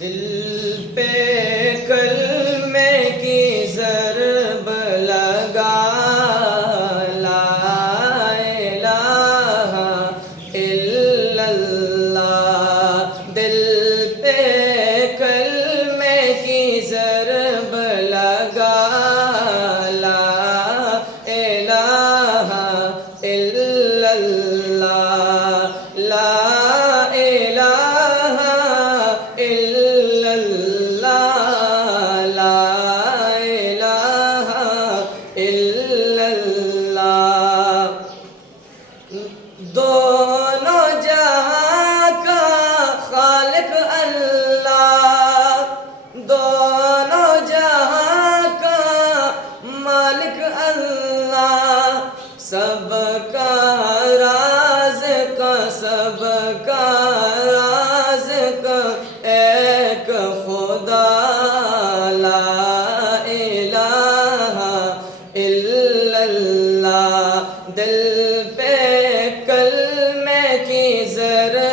دل پہ کلمے کی ضرب لگا، لا الہ الا اللہ۔ دل پہ کلمے کی ضرب لگا، لا الہ الا اللہ، لا الہ الا اللہ، لا الہ الا اللہ۔ دونوں جہاں کا خالق اللہ، دونوں جہاں کا مالک اللہ، سب کا راز کا، سب کا راز کا ایک خدا، لا الہ الا اللہ۔ دل پہ کلمے کی ضرب